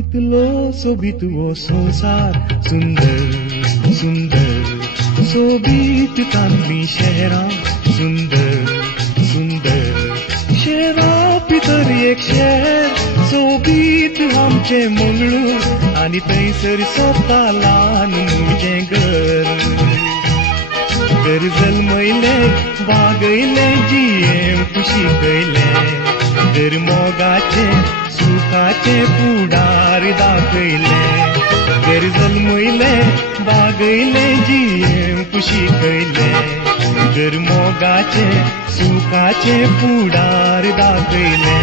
कितलो सोबीत वो संसार सुंदर सुंदर सोबीत तांतली शहरां सुंदर सुंदर शहरा भितर एक शहर सोबीत आमचे मंगळूर आनी थंयसर सोंपता ल्हान म्हजें घर जल्मयले वागयले जियेम खुशी कयले घर मोगाचे सुखाचे फुडार दाखयले घर जल्मयले वागयले जियेम खुशी कयले घर मोगाचे सुखाचे फुडार दाखयले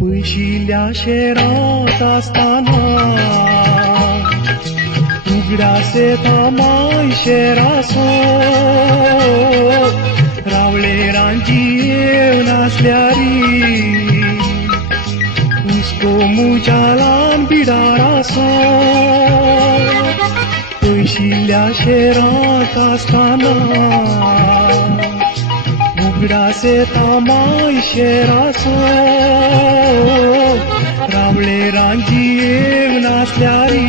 पयशिल्ल्या शेरांत आसतना उगडासे थांबाय शेरासो रावळेरांची येवन आसल्यारी हुस्को मुजालान बिडारासो पयशिल्ल्या शेरांत आसतना उगडासे थांबाय शेरासो रावळेरांची येवन आसल्यारी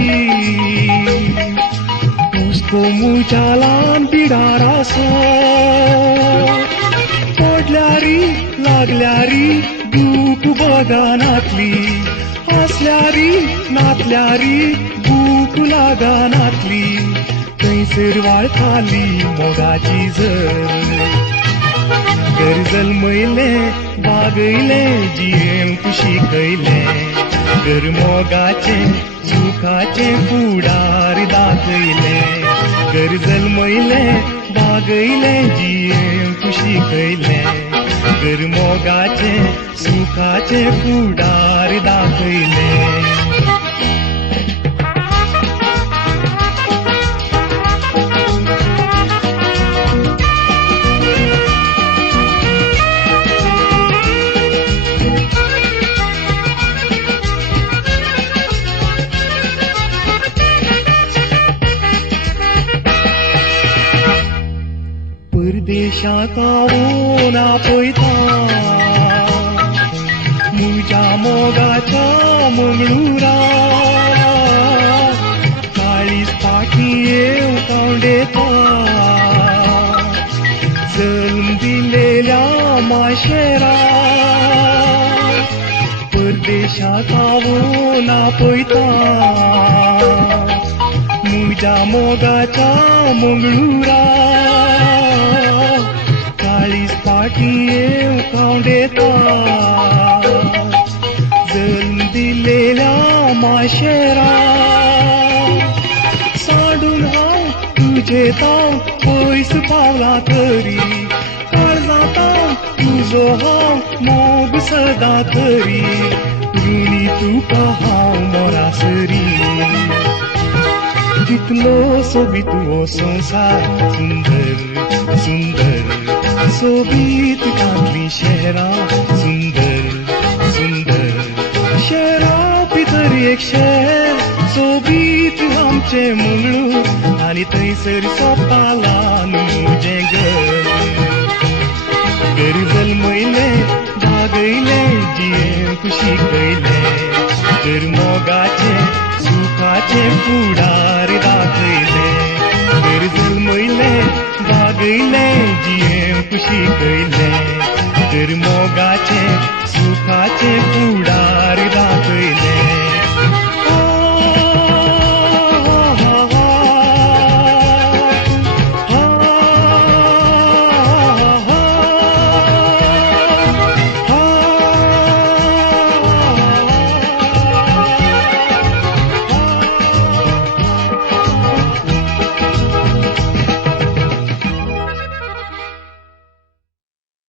हुस्को मुजालान बिडारासो पडल्यारी लागल्यारी दूख बगानातली हसल्यारी नाचल्यारी भूक लागानातली थंयसर वाळखाली मोगाची झर घर जल्मयले वागयले जियेम खुशी कयले घर मोगाचे सुखाचे फुडार दाखयले घर जल्मयले वागयले जियेम खुशी कयले घर मोगाचे सुखाचे फुडार दाखयले परदेशांत हांवून आपयता म्हज्या मोगाच्या मंगळुरा काळीज फाटी येवं कावंडेता जल्म दिलेल्या माशेरा परदेशांत हांवून आपयता म्हज्या मोगाच्या मंगळुरा काळीज फाटी येवं कावंडेता जल्म दिलेल्या माशेरा सांडून हांव तुजें ताव पयस पावलां तरी काळजांत हांव तुजो हांव मोग सदां तरी ऋणी तुका हांव मोरासरी कितलो सोबीत वो संसार सुंदर सुंदर सोबीत तांतली शहरां सुंदर सुंदर शहरा भितर एक शहर सोबीत आमचे मंगळूर आनी थंयसर सोंपता ल्हान म्हजें घर घर जल्मयले वागयले जियेम खुशी कयले घर मोगाचे सुखाचे फुडार दाखयले घर जल्मयले वागयले जियेम खुशी कयले घर मोगाचे सुखाचे फुडार दाखयले